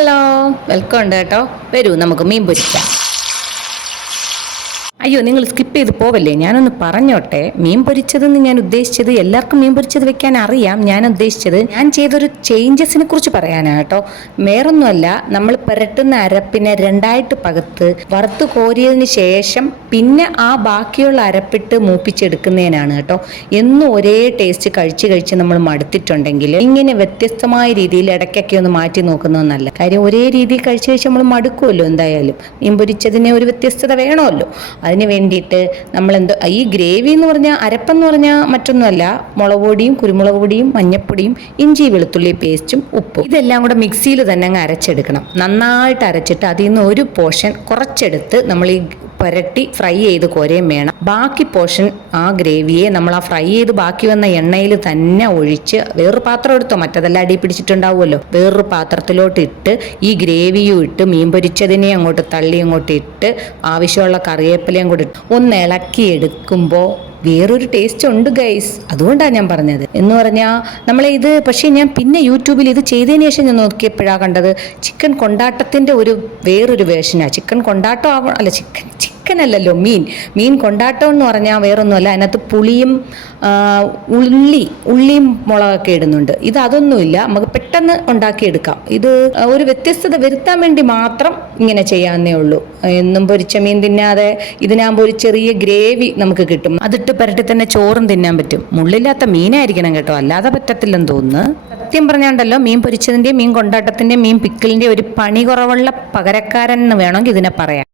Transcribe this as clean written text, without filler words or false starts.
Hello, welcome ഉണ്ട് കേട്ടോ. വരൂ നമുക്ക് മീൻ പൊരിക്കാം. അയ്യോ, നിങ്ങൾ സ്കിപ്പ് ചെയ്ത് പോവല്ലേ, ഞാനൊന്ന് പറഞ്ഞോട്ടെ. മീൻ പൊരിച്ചതെന്ന് ഞാൻ ഉദ്ദേശിച്ചത്, എല്ലാവർക്കും മീൻ പൊരിച്ചത് വെക്കാൻ അറിയാം. ഞാൻ ഉദ്ദേശിച്ചത് ഞാൻ ചെയ്തൊരു ചേഞ്ചസിനെ കുറിച്ച് പറയാനാണ് കേട്ടോ. വേറൊന്നുമല്ല, നമ്മൾ പുരട്ടുന്ന അരപ്പിനെ രണ്ടായിട്ട് പകുത്ത് വറുത്ത് കോരിയതിന് ശേഷം പിന്നെ ആ ബാക്കിയുള്ള അരപ്പിട്ട് മൂപ്പിച്ചെടുക്കുന്നതിനാണ് കേട്ടോ. എന്നും ഒരേ ടേസ്റ്റ് കഴിച്ച് നമ്മൾ മടുത്തിട്ടുണ്ടെങ്കിൽ ഇങ്ങനെ വ്യത്യസ്തമായ രീതിയിൽ ഇടയ്ക്കൊക്കെ ഒന്ന് മാറ്റി നോക്കുന്നത് നല്ല കാര്യം. ഒരേ രീതിയിൽ കഴിച്ച് നമ്മൾ മടുക്കുമല്ലോ. എന്തായാലും മീൻ പൊരിച്ചതിന് ഒരു വ്യത്യസ്തത വേണമല്ലോ. അതിന് വേണ്ടിയിട്ട് നമ്മളെന്തോ ഈ ഗ്രേവി എന്ന് പറഞ്ഞാൽ, അരപ്പെന്ന് പറഞ്ഞാൽ മറ്റൊന്നുമല്ല, മുളക് പൊടിയും കുരുമുളക് പൊടിയും മഞ്ഞപ്പൊടിയും ഇഞ്ചി വെളുത്തുള്ളി പേസ്റ്റും ഉപ്പും ഇതെല്ലാം കൂടെ മിക്സിയിൽ തന്നെ അങ്ങ് അരച്ചെടുക്കണം. നന്നായിട്ട് അരച്ചിട്ട് അതിൽ നിന്ന് ഒരു പോർഷൻ കുറച്ചെടുത്ത് നമ്മൾ ഈ പുരട്ടി ഫ്രൈ ചെയ്ത് കോരുകയും വേണം. ബാക്കി പോർഷൻ ആ ഗ്രേവിയെ നമ്മൾ ആ ഫ്രൈ ചെയ്ത് ബാക്കി വന്ന എണ്ണയിൽ തന്നെ ഒഴിച്ച് വേറൊരു പാത്രം എടുത്തോ, മറ്റതെല്ലാം അടി പിടിച്ചിട്ടുണ്ടാവുമല്ലോ, വേറൊരു പാത്രത്തിലോട്ട് ഇട്ട് ഈ ഗ്രേവിയും ഇട്ട് മീൻ പൊരിച്ചതിനെ അങ്ങോട്ട് തള്ളി അങ്ങോട്ട് ഇട്ട് ആവശ്യമുള്ള കറിവേപ്പിലയും കൂടി ഇട്ട് ഒന്ന് ഇളക്കി എടുക്കുമ്പോൾ വേറൊരു ടേസ്റ്റ് ഉണ്ട് ഗൈസ്. അതുകൊണ്ടാണ് ഞാൻ പറഞ്ഞത്. എന്ന് പറഞ്ഞാൽ ഇത് പക്ഷേ ഞാൻ പിന്നെ യൂട്യൂബിൽ ഇത് ചെയ്തതിന് ശേഷം ഞാൻ നോക്കിയപ്പോഴാണ് കണ്ടത് ചിക്കൻ കൊണ്ടാട്ടത്തിൻ്റെ വേറൊരു വേർഷനാണ്. ചിക്കൻ കൊണ്ടാട്ടം അല്ല, ചിക്കൻ അല്ലല്ലോ, മീൻ കൊണ്ടാട്ടം എന്ന് പറഞ്ഞാൽ വേറൊന്നുമല്ല. അതിനകത്ത് പുളിയും ഉള്ളിയും മുളകൊക്കെ ഇടുന്നുണ്ട്. ഇത് അതൊന്നുമില്ല, നമുക്ക് പെട്ടെന്ന് ഉണ്ടാക്കിയെടുക്കാം. ഇത് ഒരു വ്യത്യസ്തത വരുത്താൻ വേണ്ടി മാത്രം ഇങ്ങനെ ചെയ്യാവുന്നേ ഉള്ളൂ. എന്നും പൊരിച്ച മീൻ തിന്നാതെ ഇതിനാകുമ്പോൾ ഒരു ചെറിയ ഗ്രേവി നമുക്ക് കിട്ടും. അതിട്ട് പുരട്ടി തന്നെ ചോറും തിന്നാൻ പറ്റും. മുള്ളില്ലാത്ത മീനായിരിക്കണം കേട്ടോ, അല്ലാതെ പറ്റത്തില്ലെന്ന് തോന്നുന്നു. സത്യം പറഞ്ഞാണ്ടല്ലോ, മീൻ പൊരിച്ചതിൻ്റെയും മീൻ കൊണ്ടാട്ടത്തിൻ്റെയും മീൻ പിക്കിളിൻ്റെയും ഒരു പണി കുറവുള്ള പകരക്കാരൻ എന്ന് വേണമെങ്കിൽ ഇതിനെ പറയാം.